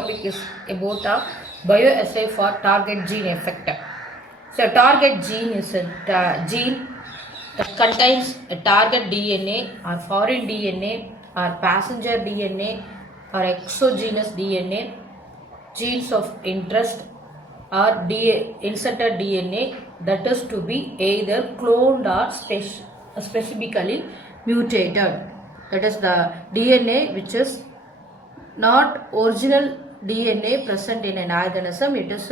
topic is about a bioassay for target gene effect. So, target gene is a gene that contains a target DNA or foreign DNA or passenger DNA or exogenous DNA, genes of interest or inserted DNA that is to be either cloned or specifically mutated. That is the DNA which is not original DNA present in an organism. It is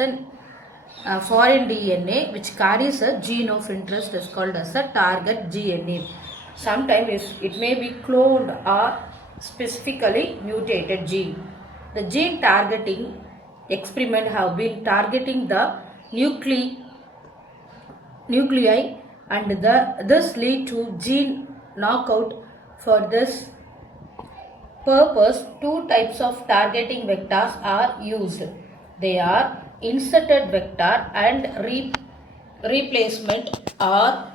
a foreign DNA which carries a gene of interest is called as a target DNA. Sometimes it may be cloned or specifically mutated gene. The gene targeting experiment have been targeting the nuclei and this lead to gene knockout. For this purpose, two types of targeting vectors are used. They are inserted vector and replacement or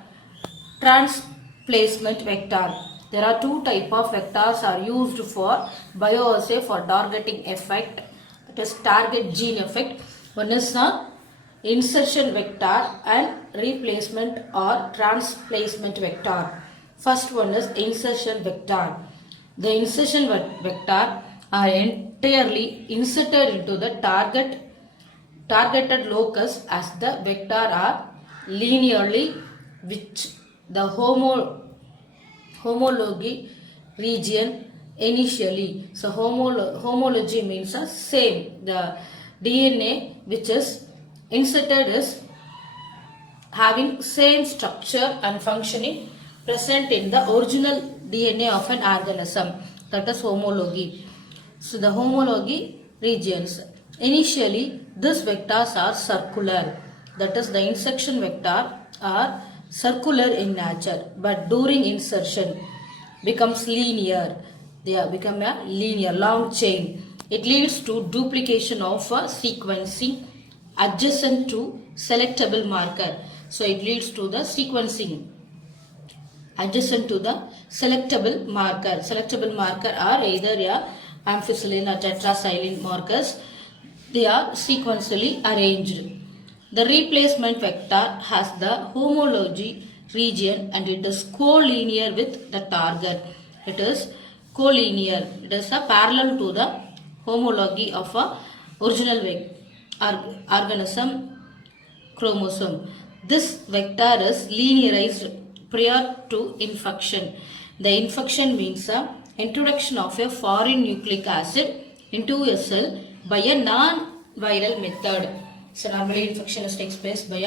transplacement vector. There are two types of vectors are used for bioassay for targeting effect. It is target gene effect. One is the insertion vector and replacement or transplacement vector. First one is insertion vector. The insertion vector are entirely inserted into the targeted locus as the vector are linearly which the homology region initially. So homology means the same. The DNA which is inserted is having same structure and functioning present in the original DNA of an organism, that is homology. So the homology regions. Initially these vectors are circular, that is the insertion vector are circular in nature, but during insertion becomes linear. They have become a linear long chain. It leads to duplication of a sequencing adjacent to selectable marker. So it leads to the sequencing adjacent to the selectable marker. Selectable marker are either ampicillin or tetracycline markers. They are sequentially arranged. The replacement vector has the homology region and it is collinear with the target. It is collinear. It is a parallel to the homology of a original organism chromosome. This vector is linearized prior to infection. The infection means the introduction of a foreign nucleic acid into a cell by a non-viral method. So normally infection takes place by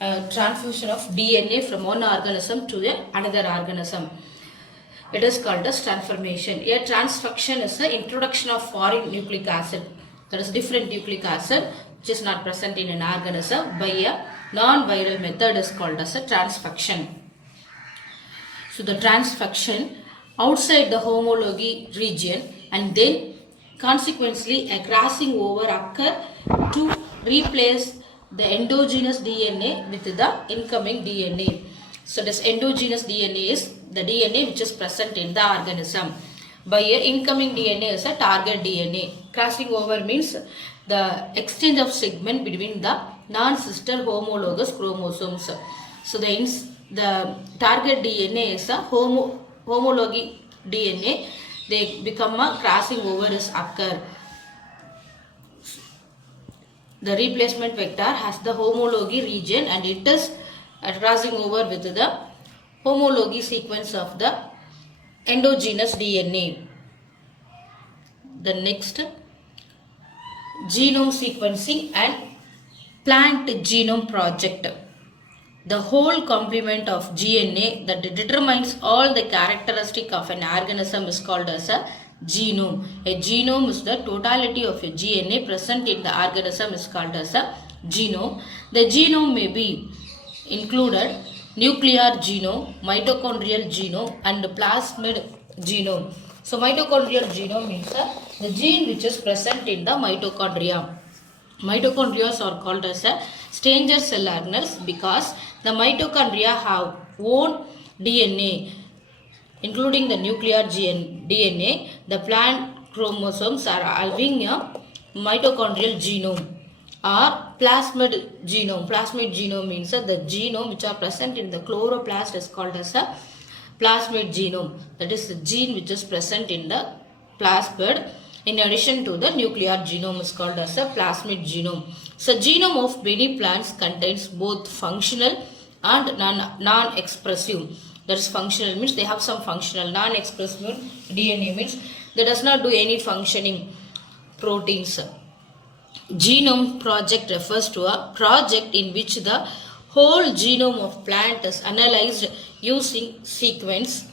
a transfusion of DNA from one organism to another organism. It is called as transformation. A transfection is the introduction of foreign nucleic acid, that is different nucleic acid which is not present in an organism by a non-viral method is called as a transfection. So the transfection outside the homology region and then consequently a crossing over occur to replace the endogenous DNA with the incoming DNA. So this endogenous DNA is the DNA which is present in the organism. By a incoming DNA is a target DNA. Crossing over means the exchange of segment between the non-sister homologous chromosomes. So the target DNA is a homology DNA. They become a crossing over is occur. The replacement vector has the homology region and it is crossing over with the homology sequence of the endogenous DNA. The next, genome sequencing and plant genome project. The whole complement of DNA that determines all the characteristic of an organism is called as a genome. A genome is the totality of a DNA present in the organism is called as a genome. The genome may be included nuclear genome, mitochondrial genome and plasmid genome. So mitochondrial genome means the gene which is present in the mitochondria. Mitochondria are called as a stranger cell organelles because the mitochondria have own DNA including the nuclear DNA. The plant chromosomes are having a mitochondrial genome or plasmid genome. Plasmid genome means the genome which are present in the chloroplast is called as a plasmid genome. That is the gene which is present in the plasmid. In addition to the nuclear genome is called as a plasmid genome. So genome of many plants contains both functional and non-expressive. That is functional means they have some functional. Non-expressive DNA means they does not do any functioning proteins. Genome project refers to a project in which the whole genome of plant is analyzed using sequencing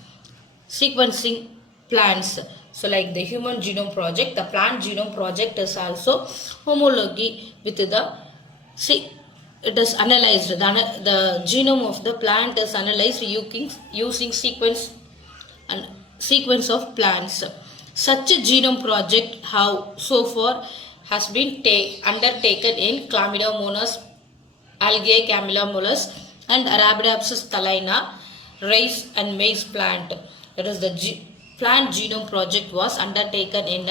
plants. So like the human genome project, the plant genome project is also homology with the it is analyzed. The genome of the plant is analyzed using sequence of plants. Such a genome project so far has been undertaken in Chlamydomonas, Algae, Camellia and Arabidopsis thaliana, rice and maize plant. That is the plant genome project was undertaken in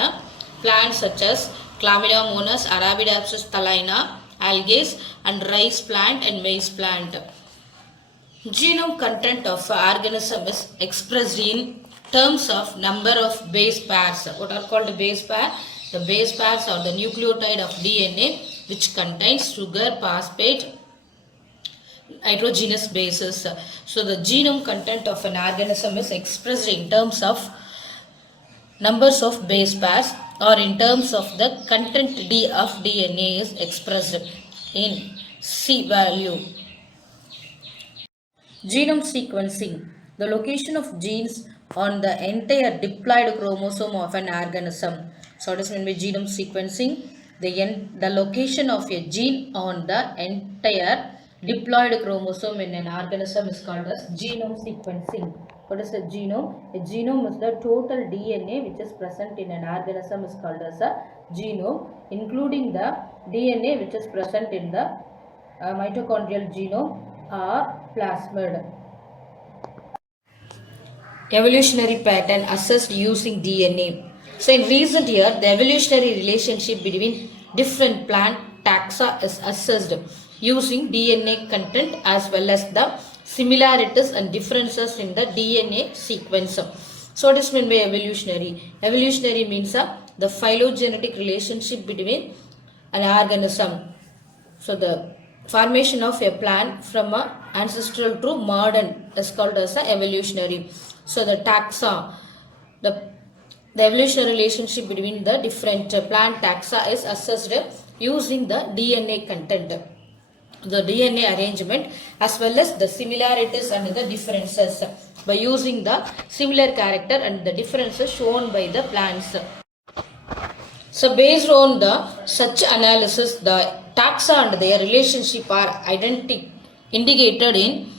plants such as Chlamydomonas, Arabidopsis thaliana, algae and rice plant and maize plant. Genome content of organism is expressed in terms of number of base pairs. What are called base pair? The base pairs are the nucleotide of DNA which contains sugar, phosphate, nitrogenous bases. So the genome content of an organism is expressed in terms of numbers of base pairs, or in terms of the content D of DNA is expressed in C value. Genome sequencing. The location of genes on the entire diploid chromosome of an organism. So what is meant by genome sequencing? The location of a gene on the entire diploid chromosome in an organism is called as genome sequencing. What is a genome? A genome is the total DNA which is present in an organism is called as a genome, including the DNA which is present in the mitochondrial genome or plasmid. Evolutionary pattern assessed using DNA. So in recent years, the evolutionary relationship between different plant taxa is assessed using DNA content as well as the similarities and differences in the DNA sequence. So what is meant by evolutionary? Evolutionary means the phylogenetic relationship between an organism. So the formation of a plant from a ancestral to modern is called as a evolutionary. So the taxa, the evolutionary relationship between the different plant taxa is assessed using the DNA content, the DNA arrangement as well as the similarities and the differences by using the similar character and the differences shown by the plants. So based on the such analysis, the taxa and their relationship are indicated in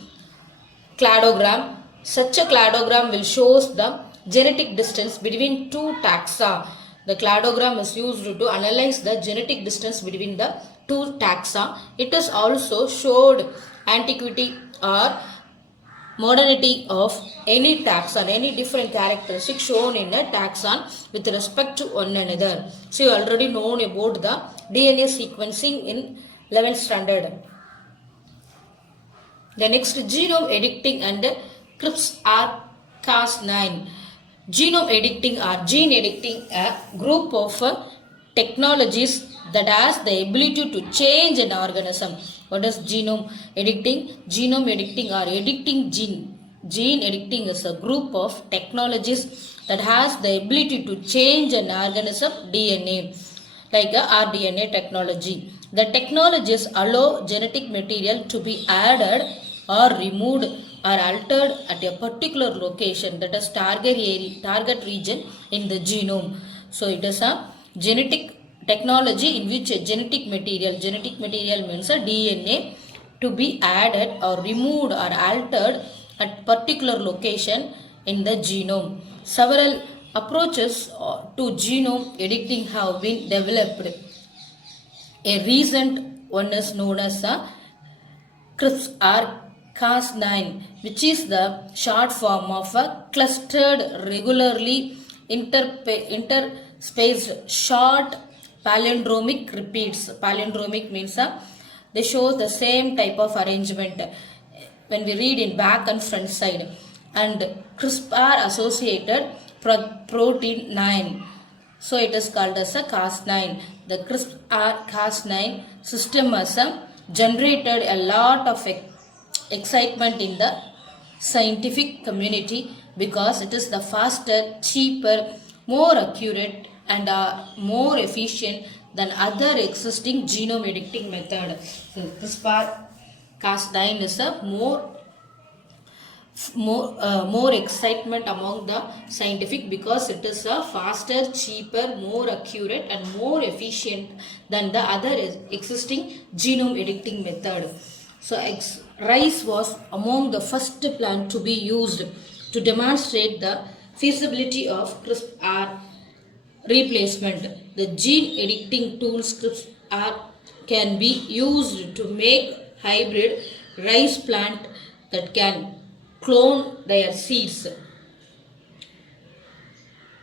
cladogram. Such a cladogram will show the genetic distance between two taxa. The cladogram is used to analyze the genetic distance between the two taxa. It is also showed antiquity or modernity of any taxon, any different characteristics shown in a taxon with respect to one another. So you already known about the DNA sequencing in 11th standard. The next, genome editing and CRISPR-Cas9. Genome editing or gene editing, a group of technologies that has the ability to change an organism. What is genome editing? Genome editing or editing gene editing is a group of technologies that has the ability to change an organism DNA, like a rDNA technology. The technologies allow genetic material to be added or removed or altered at a particular location, that is target region in the genome. So it is a genetic technology in which a genetic material means a DNA, to be added or removed or altered at particular location in the genome. Several approaches to genome editing have been developed. A recent one is known as a CRISPR-Cas9, which is the short form of a clustered regularly interspecies spaced short palindromic repeats. Palindromic means they show the same type of arrangement when we read in back and front side. And CRISPR associated protein 9. So it is called as a Cas9. The CRISPR Cas9 system has generated a lot of excitement in the scientific community because it is the faster, cheaper, more accurate and more efficient than other existing genome editing method. So CRISPR Cas9 is a more excitement among the scientific because it is a faster, cheaper, more accurate and more efficient than the other existing genome editing method. So rice was among the first plant to be used to demonstrate the feasibility of CRISPR replacement. The gene editing tools CRISPR can be used to make hybrid rice plant that can clone their seeds.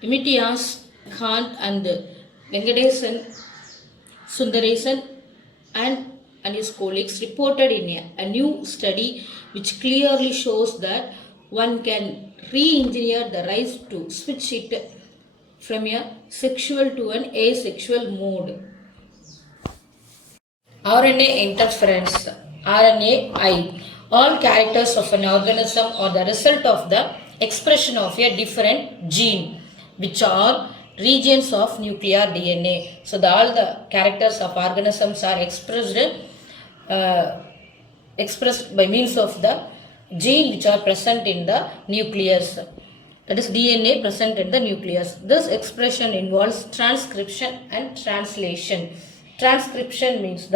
Imtiaz Khan and Venkatesan Sundaresan and his colleagues reported in a new study which clearly shows that one can re-engineer the rice to switch it from a sexual to an asexual mode. RNA interference, RNAi. All characters of an organism are the result of the expression of a different gene, which are regions of nuclear DNA. So all the characters of organisms are expressed by means of the gene which are present in the nucleus. That is DNA present in the nucleus. This expression involves transcription and translation. Transcription means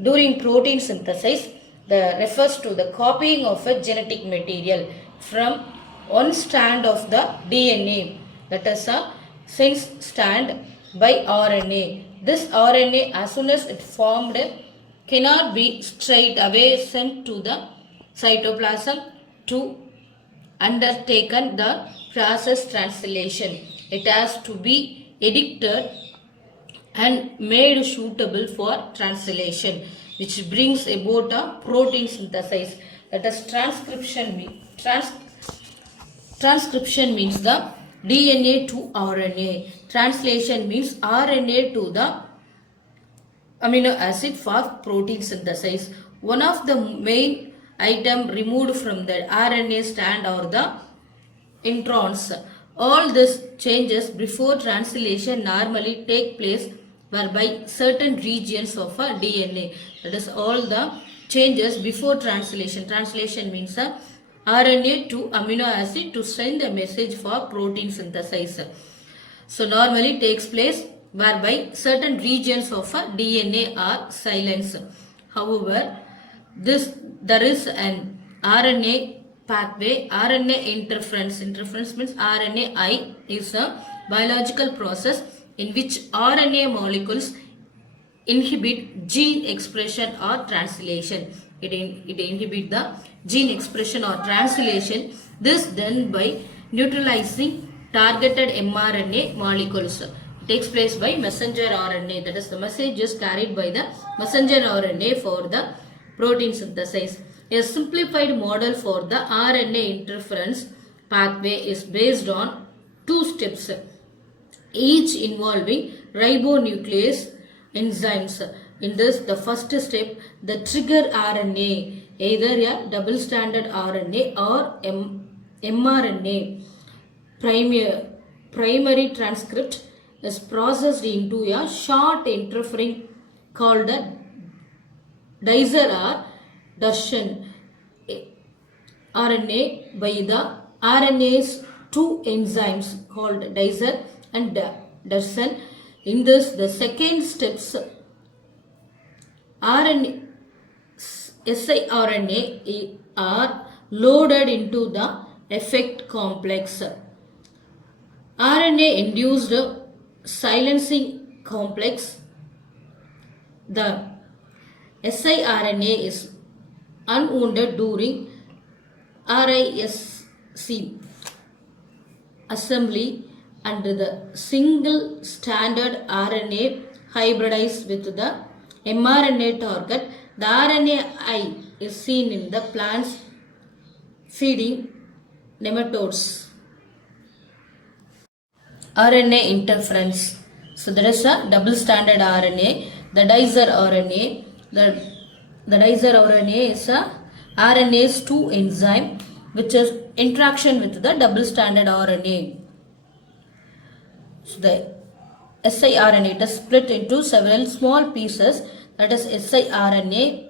during protein synthesis, refers to the copying of a genetic material from one strand of the DNA, that is a sense strand, by RNA. This RNA, as soon as it formed, cannot be straight away sent to the cytoplasm to undertaken the process translation. It has to be edited and made suitable for translation, which brings about a protein synthesis. That is transcription means the DNA to RNA. Translation means RNA to the amino acid for protein synthesis. One of the main item removed from the RNA strand are the introns. All these changes before translation normally take place whereby certain regions of a DNA. That is all the changes before translation. Translation means RNA to amino acid to send a message for protein synthesis. So normally takes place whereby certain regions of a DNA are silenced. However, there is an RNA pathway. RNA interference means RNAi is a biological process in which RNA molecules inhibit gene expression or translation. It inhibits the gene expression or translation. This done by neutralizing targeted mRNA molecules. It takes place by messenger RNA. That is, the message is carried by the messenger RNA for the protein synthesis. A simplified model for the RNA interference pathway is based on two steps, each involving ribonuclease enzymes. In this, the first step, the trigger RNA, either a double-stranded RNA or mRNA, primary transcript, is processed into a short interfering called a dicer or Darshan RNA by the RNA's two enzymes called dicer and Darshan. In this, the second steps, siRNA are loaded into the effect complex. RNA-induced silencing complex. The siRNA is unwounded during RISC assembly and the single standard RNA hybridized with the mRNA target. The RNAi is seen in the plants feeding nematodes. RNA interference. So there is a double standard RNA, the dicer RNA. The dicer RNA is a RNase 2 enzyme which is interaction with the double standard RNA. So the siRNA, it is split into several small pieces, that is siRNA.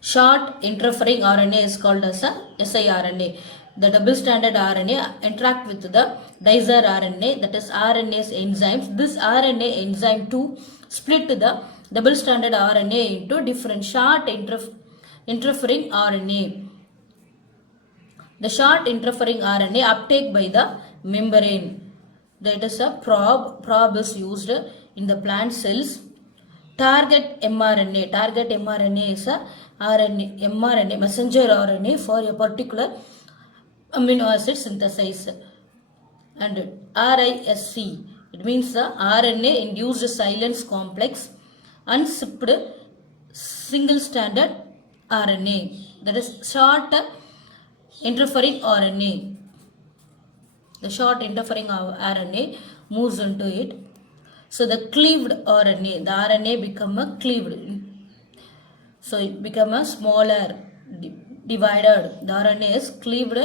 Short interfering RNA is called as a siRNA. The double standard RNA interact with the dicer RNA, that is RNase enzymes. This RNA enzyme to split the double standard RNA into different short interfering RNA. The short interfering RNA uptake by the membrane. That is a probe. Probe is used in the plant cells. Target mRNA. Target mRNA is a mRNA, messenger RNA for a particular amino acid synthesis. And RISC, it means the RNA induced silence complex, unzipped single standard RNA. That is short interfering RNA. The short interfering RNA moves into it. So the cleaved RNA, the RNA become a cleaved. So it become a smaller, divided. The RNA is cleaved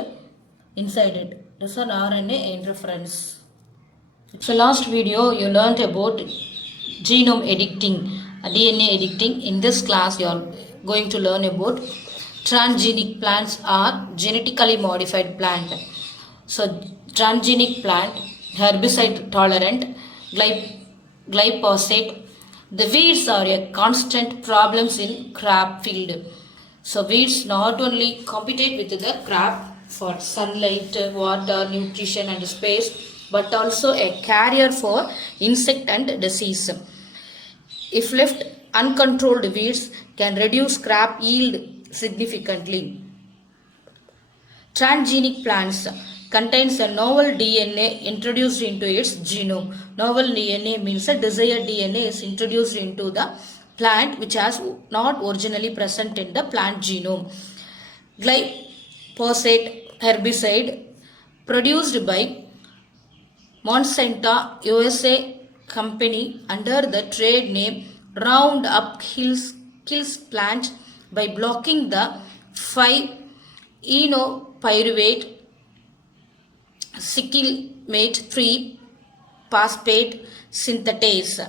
inside it. This is an RNA interference. So last video you learnt about genome editing, DNA editing. In this class you are going to learn about transgenic plants or genetically modified plant. So transgenic plant, herbicide tolerant, glyphosate. The weeds are a constant problems in crop field. So weeds not only compete with the crop for sunlight, water, nutrition and space, but also a carrier for insect and disease. If left uncontrolled, weeds can reduce crop yield significantly. Transgenic plants contains a novel DNA introduced into its genome. Novel DNA means a desired DNA is introduced into the plant which has not originally present in the plant genome. Glyphosate herbicide produced by Monsanto USA company under the trade name Roundup kills plant by blocking the 5-enopyruvate cyclamate-3 phosphate synthetase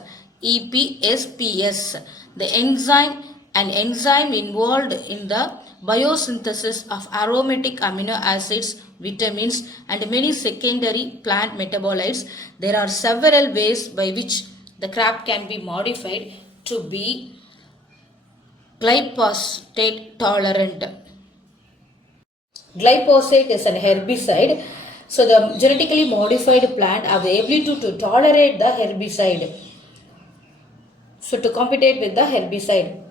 EPSPS. The enzyme involved in the biosynthesis of aromatic amino acids, vitamins and many secondary plant metabolites. There are several ways by which the crop can be modified to be glyphosate tolerant. Glyphosate is an herbicide. So the genetically modified plant have the ability to tolerate the herbicide. So to compete with the herbicide.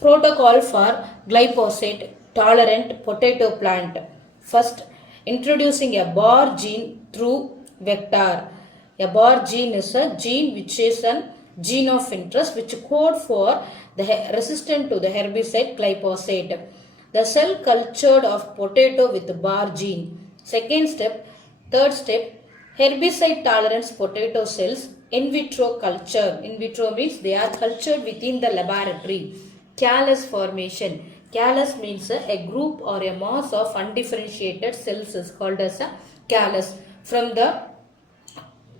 Protocol for glyphosate tolerant potato plant. First, introducing a BAR gene through vector. A BAR gene is a gene which is a gene of interest which code for the resistant to the herbicide glyphosate. The cell cultured of potato with the BAR gene. Second step, third step, herbicide tolerance potato cells in vitro culture. In vitro means they are cultured within the laboratory. Callus formation. Callus means a group or a mass of undifferentiated cells is called as a callus. From the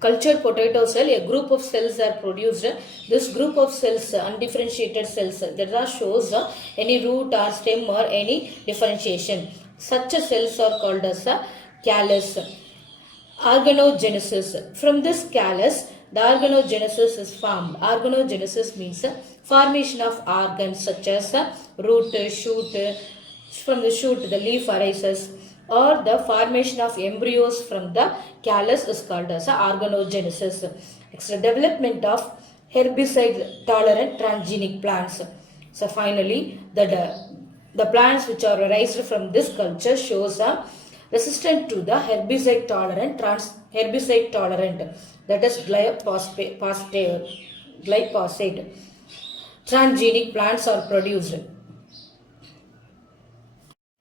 cultured potato cell, a group of cells are produced. This group of cells, undifferentiated cells, that shows any root or stem or any differentiation. Such cells are called as a callus. Organogenesis. From this callus, the organogenesis is formed. Organogenesis means formation of organs such as root, shoot. From the shoot, the leaf arises, or the formation of embryos from the callus is called as organogenesis. Next, development of herbicide tolerant transgenic plants. So finally, the plants which are raised from this culture shows resistant to the herbicide tolerant, that is glyphosate. Transgenic plants are produced.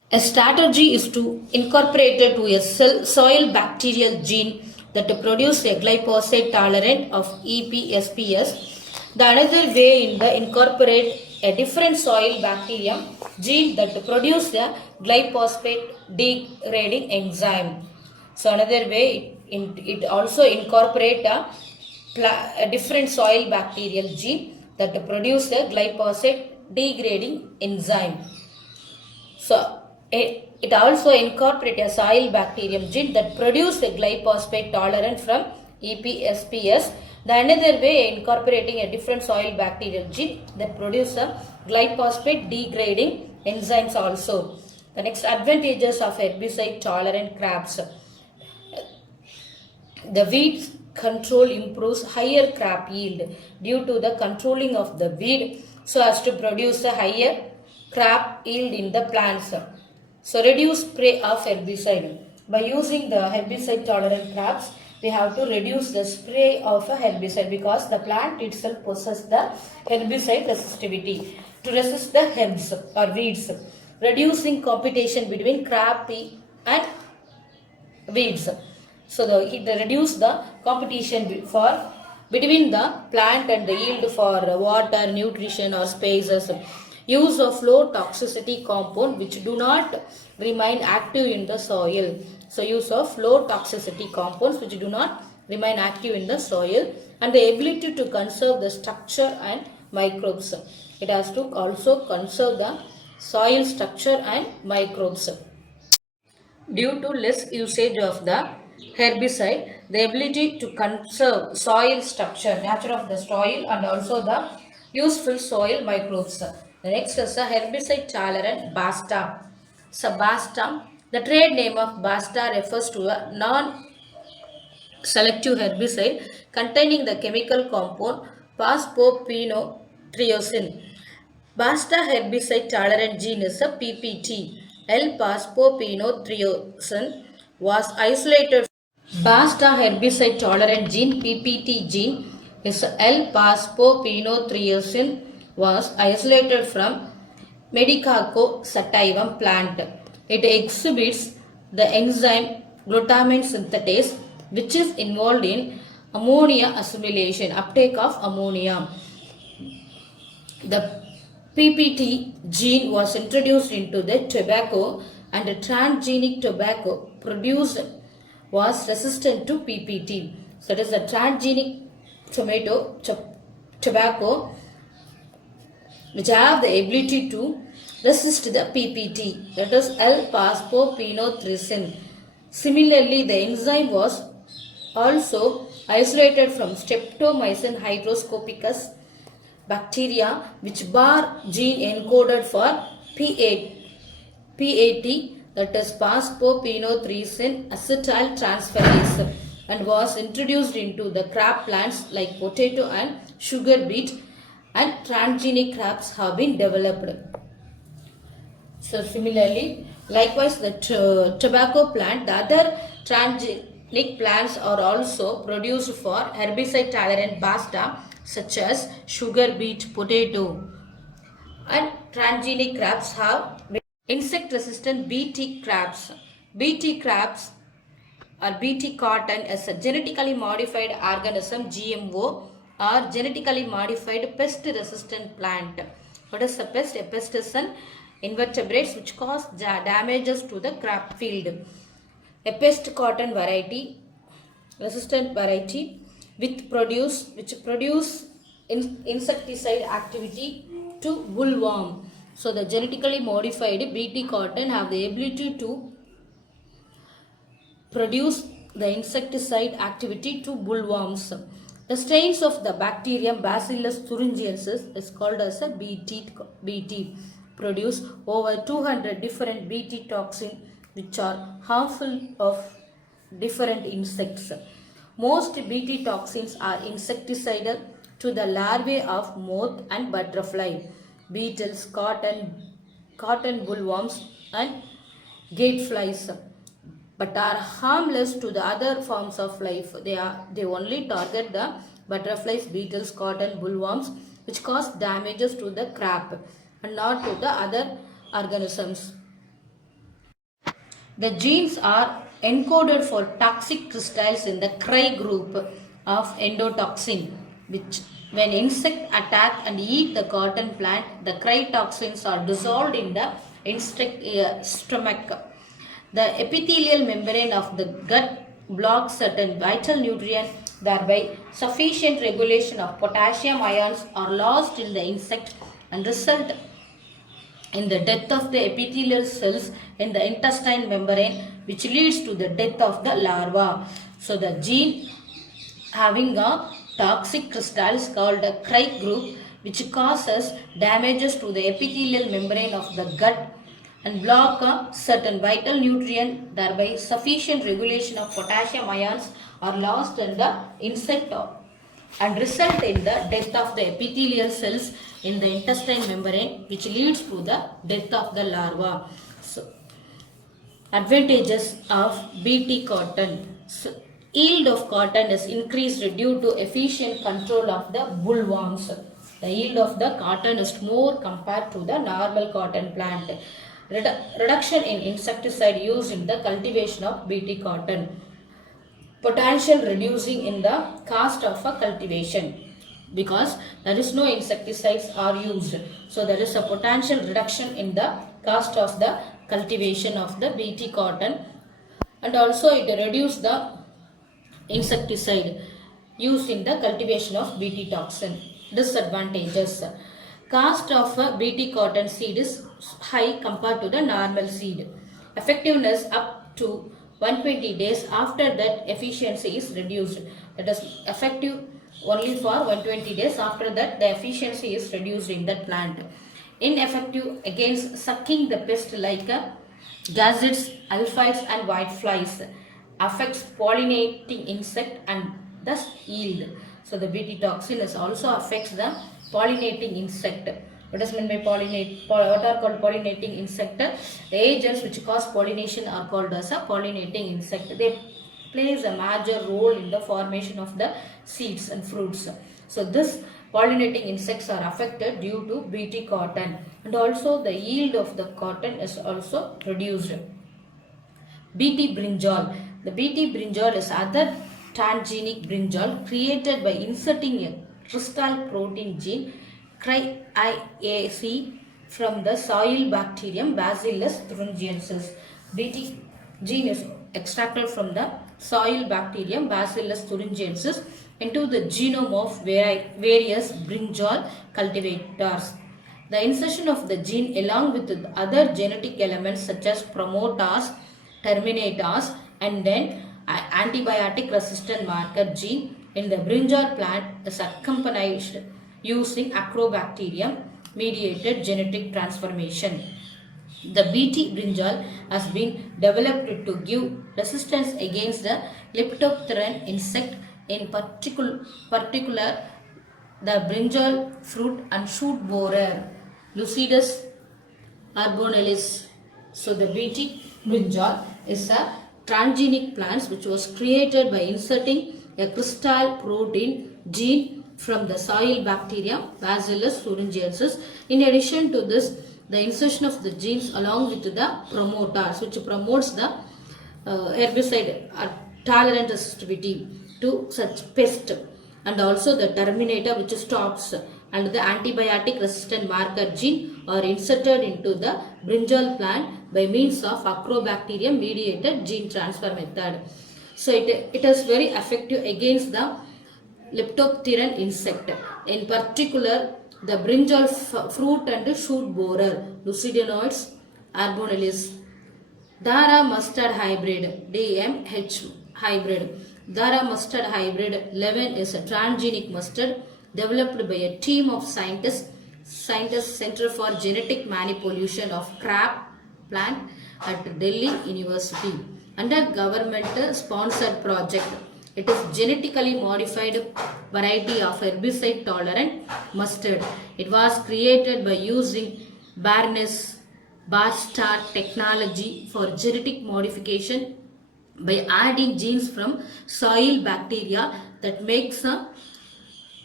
A strategy is to incorporate it to a soil bacterial gene that produce a glyphosate tolerant of EPSPS. The another way in the incorporate a different soil bacterium gene that produce the glyphosate degrading enzyme. So another way it also incorporate a different soil bacterial gene that produce the glyphosate degrading enzyme. So it also incorporates a soil bacterium gene that produce a glyphosate tolerant from EPSPS. The another way incorporating a different soil bacterial gene that produce a glyphosate degrading enzymes also. The next advantages of herbicide tolerant crops. The weed control improves higher crop yield due to the controlling of the weed so as to produce a higher crop yield in the plants. So reduce spray of herbicide. By using the herbicide tolerant crops, we have to reduce the spray of a herbicide because the plant itself possesses the herbicide resistivity to resist the herbs or weeds, reducing competition between crop and weeds. So it reduce the competition between the plant and the yield for water, nutrition or spaces. Use of low toxicity compound which do not remain active in the soil. So use of low toxicity compounds which do not remain active in the soil, and the ability to conserve the structure and microbes. It has to also conserve the soil structure and microbes. Due to less usage of the herbicide, the ability to conserve soil structure, nature of the soil, and also the useful soil microbes. The next is the herbicide tolerant BASTA. So BASTA, the trade name of BASTA refers to a non-selective herbicide containing the chemical compound phosphopynotriosine. BASTA herbicide tolerant gene is a PPT. L-phosphopynotriosine was isolated. BASTA herbicide tolerant gene PPT gene is L-phosphopynotriosine was isolated from Medicago sativum plant. It exhibits the enzyme glutamine synthetase, which is involved in ammonia assimilation, uptake of ammonia. The PPT gene was introduced into the tobacco, and the transgenic tobacco produced was resistant to PPT. So it is the transgenic tobacco which have the ability to resist the PPT, that is L-phosphopynotriosine. Similarly, the enzyme was also isolated from Streptomycin hygroscopicus bacteria, which bar gene encoded for PAT, that is phosphopynotriosine acetyl transferase, and was introduced into the crop plants like potato and sugar beet, and transgenic crops have been developed. So similarly, likewise the tobacco plant, the other transgenic plants are also produced for herbicide tolerant BASTA such as sugar beet, potato, and transgenic crops have insect resistant BT crops. BT crops or BT cotton is a genetically modified organism, GMO, or genetically modified pest resistant plant. What is a pest? A pest is an invertebrates which cause damages to the crop field. A pest cotton variety, resistant variety, which produce insecticide activity to bollworm. So the genetically modified BT cotton have the ability to produce the insecticide activity to bollworms. The strains of the bacterium Bacillus thuringiensis is called as a BT. Produce over 200 different BT toxin which are harmful of different insects. Most BT toxins are insecticidal to the larvae of moth and butterfly, beetles, cotton bollworms and gate flies. but are harmless to the other forms of life. They only target the butterflies, beetles, cotton, bollworms, which cause damages to the crop and not to the other organisms. The genes are encoded for toxic crystals in the Cry group of endotoxin, which when insects attack and eat the cotton plant, the Cry toxins are dissolved in the insect stomach. The epithelial membrane of the gut blocks certain vital nutrients, thereby sufficient regulation of potassium ions are lost in the insect and result in the death of the epithelial cells in the intestine membrane, which leads to the death of the larva. So the gene having a toxic crystals called a Cry group, which causes damages to the epithelial membrane of the gut and block a certain vital nutrient, thereby sufficient regulation of potassium ions are lost in the insect and result in the death of the epithelial cells in the intestine membrane, which leads to the death of the larva. So, advantages of Bt cotton. So, yield of cotton is increased due to efficient control of the bollworms. The yield of the cotton is more compared to the normal cotton plant. Reduction in insecticide used in the cultivation of Bt cotton. Potential reducing in the cost of a cultivation because there is no insecticides are used. So there is a potential reduction in the cost of the cultivation of the Bt cotton, and also it reduces the insecticide used in the cultivation of Bt toxin. Disadvantages. Cost of a Bt cotton seed is high compared to the normal seed. Effectiveness up to 120 days, after that efficiency is reduced. That is effective only for 120 days, after that the efficiency is reduced in that plant. Ineffective against sucking the pest like gazettes, aphids and whiteflies. Affects pollinating insect and thus yield. So the Bt toxin is also affects the pollinating insect. What is meant by pollinate? What are called pollinating insect? The agents which cause pollination are called as a pollinating insect. They plays a major role in the formation of the seeds and fruits. So this pollinating insects are affected due to Bt cotton, and also the yield of the cotton is also reduced. Bt brinjal. The Bt brinjal is other transgenic brinjal created by inserting a crystal protein gene CRY-IAC from the soil bacterium Bacillus thuringiensis. Bt gene is extracted from the soil bacterium Bacillus thuringiensis into the genome of various brinjal cultivators. The insertion of the gene along with the other genetic elements such as promoters, terminators and then antibiotic resistant marker gene in the brinjal plant is accompanied using Acrobacterium mediated genetic transformation. The Bt brinjal has been developed to give resistance against the Leptopteran insect, in particular the brinjal fruit and shoot borer Lucidus arbonalis. So the Bt brinjal is a transgenic plant which was created by inserting a crystal protein gene from the soil bacterium Bacillus thuringiensis. In addition to this, the insertion of the genes along with the promoters which promotes the herbicide tolerant resistivity to such pest, and also the terminator which stops, and the antibiotic resistant marker gene are inserted into the brinjal plant by means of Acrobacterium mediated gene transfer method. So it is very effective against the Leptopteran insect, in particular the brinjal fruit and shoot borer Lucidinoides arbonalis. Dara mustard hybrid DMH hybrid. Dara mustard hybrid 11 is a transgenic mustard developed by a team of scientists Center for Genetic Manipulation of Crab Plant at Delhi University under government sponsored project. It is genetically modified variety of herbicide tolerant mustard. It was created by using Barnes Barstar technology for genetic modification by adding genes from soil bacteria that makes a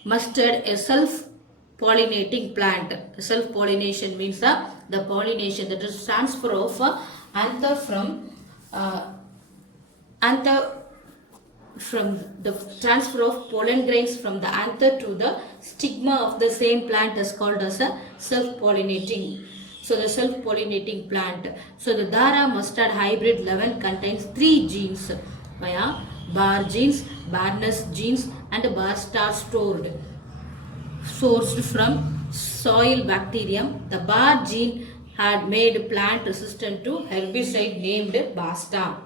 mustard a self-pollinating plant. Self-pollination means the pollination, that is transfer of anther anther from the transfer of pollen grains from the anther to the stigma of the same plant is called as a self-pollinating. So the self-pollinating plant. So the Dara mustard hybrid 11 contains 3 genes via bar genes, barness genes and bar star sourced from soil bacterium. The bar gene had made plant resistant to herbicide named Basta.